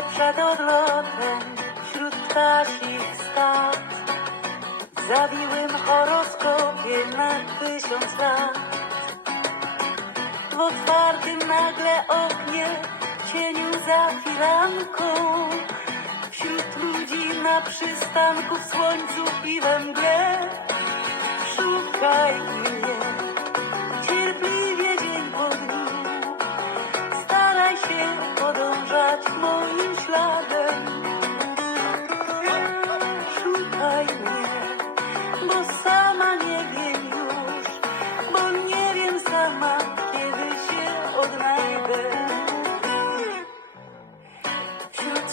przed odlotem wśród ptasich stad. Zawiłym horoskopie na tysiąc lat. W otwartym nagle oknie, w cieniu za firanką. Wśród ludzi na przystanku, w słońcu i we mgle. Szukaj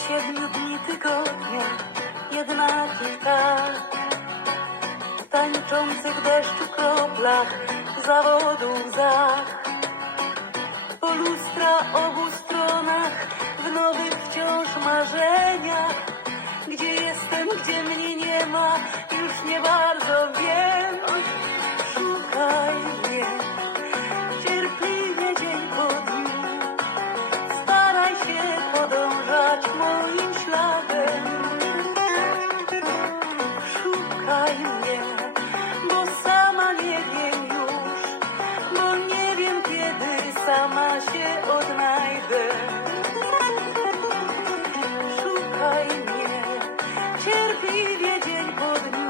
siedmiu dni tygodnia jednakich tak, w tańczących deszczu kroplach zawodu łzach. Po lustra obu stronach, w nowych wciąż marzeniach. Gdzie jestem, gdzie mnie nie ma, już nie bardzo wiem. Sama się odnajdę. Szukaj mnie, cierpliwie dzień po dniu.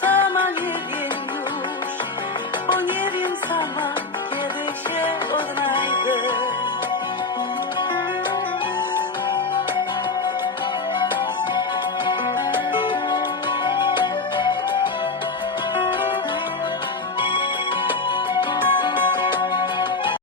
sama nie wiem już, bo nie wiem sama.